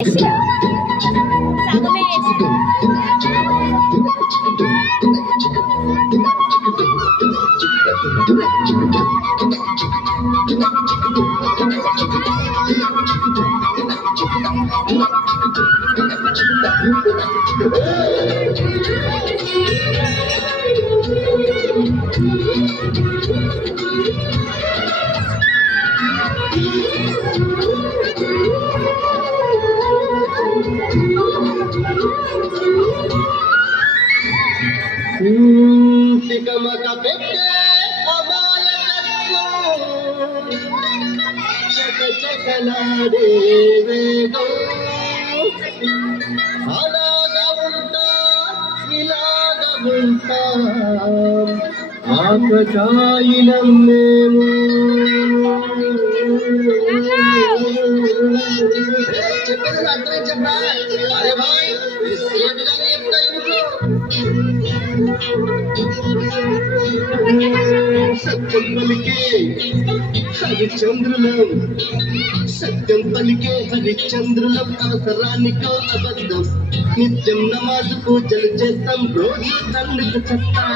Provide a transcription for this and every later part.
సగమే తికమక పెట్టే అమాయకత్వం చకచకలాడే వేగం అలాగా ఉంటా ఇలాగా ఉంటా ఆకతాయిలం మేము చెప్పేది అర్థమే చెప్పా అరే భాయ్ సత్యం పలికే హరిచంద్రులం సత్యం పలికే హరిచంద్రులం అవసరానికో అబద్ధం నిత్యం నమాజు పూజలు చేస్తాం రోజు తండ్రికి చెప్తాం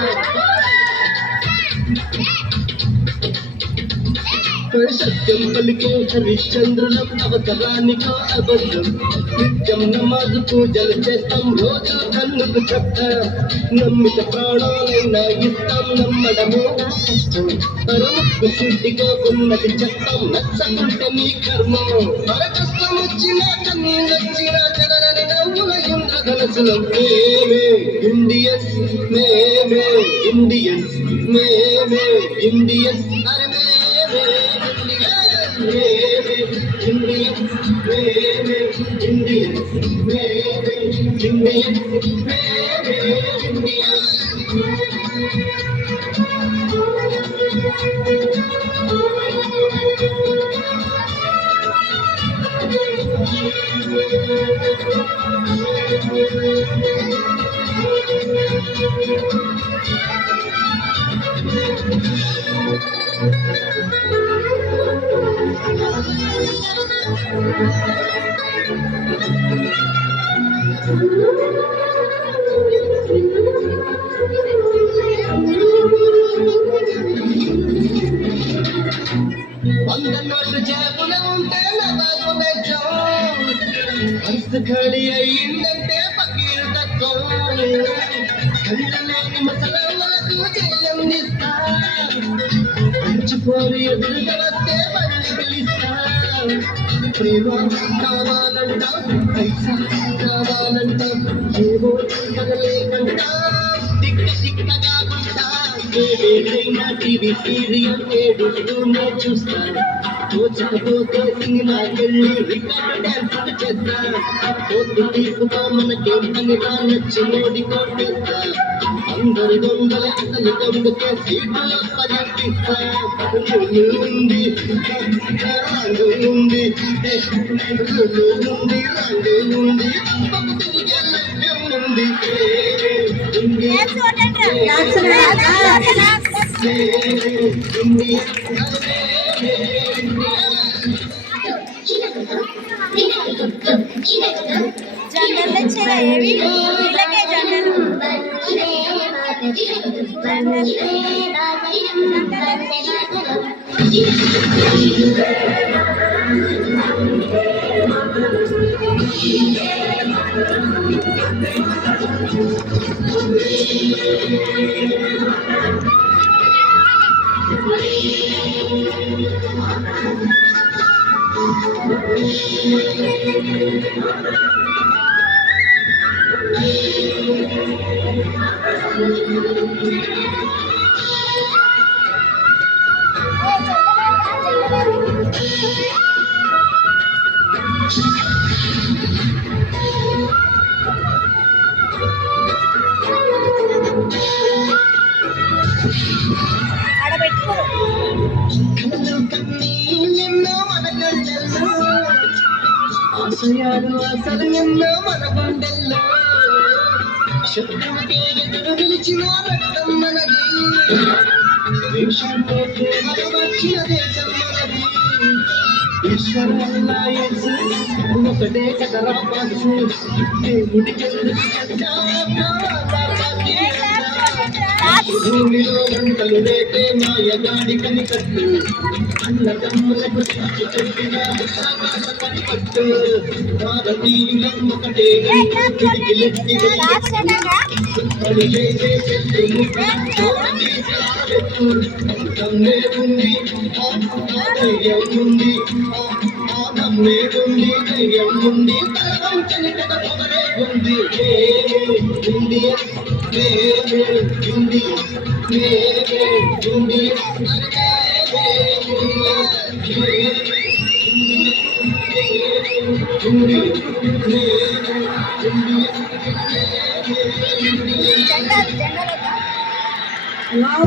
సత్యం పలికే హరిశ్చంద్రులం అవసరానికో అబద్ధం నిత్యం నమాజు పూజలు చేస్తాం రోజు కన్నుకు చెప్తాం నమ్మిత ప్రాణాలైనా ఇస్తాం నమ్మడమే కష్టం పరముక్కు శుద్ధిగా ఉన్నది చెప్తాం నచ్చకుంటే నీ కర్మం మన కష్టం వచ్చినా కన్నీళ్ళు వచ్చినా జగనని నవ్వుల ఇంద్రధనసులం మేమే ఇండియన్స్ మేమే ఇండియన్స్ మేమే ఇండియన్స్ అరే Indian, వందనోళ్ళు చేపలు ఉంటే నవాబు మెచ్చం మనసు ఖాళీ అయ్యిందంటే పకీరు తత్వం కళ్ళలోని మసలవాకు చెయ్యందిస్తా పంచిపోరు ఎదురుగా వస్తే పని పిలిస్తా ప్రేమ కావాలంట పైసా కావాలంట ఏవో కదలేకంట దిక్క దిక్కగా ఉంటా ఏదైనా టీవీ సీరియల్ ఏడుస్తూనే చూస్తాను తోచకపోతే సినిమాకెళ్ళి రికార్డు డ్యాన్స్ చేస్తా కోర్టు తీర్పుతో మనకేం పని నచ్చి మోడి కొట్టేస్తా అందరు దొంగల అసలు దొంగకే సీట్లు పర్యటిస్తా ఉంది రంగు ఉంది ఉంది రంగు ఉంది ఉంది జండలు వచ్చాయి ఏవి వీళ్ళకే జండలు ఆశయాలు అసలు ఎన్నో మన గుండెల్లో శత్రువుకే ఎదురు నిలిచిన రక్తం మనది దేశంలో ప్రేమలు వచ్చిన దేశం మనది ఈశ్వరల్లా యేసు ఒకటే కదరా మనసు దేవుడికి భూమిలో మంటలు రేపే మాయగాడి కనికట్టు అన్నదమ్ములకు శిక్ష చెప్పిన విశ్వాస కనికట్టు భారతీయులం ఒకటే పిడికిలెత్తి పని చేసే నమ్మే ఉంది ధైర్యం ఉంది నమ్మే ఉంది ధైర్యం ఉంది ఉంది ఇండియా ఇండియా ఇండియా జెండా జెండాలో Wow,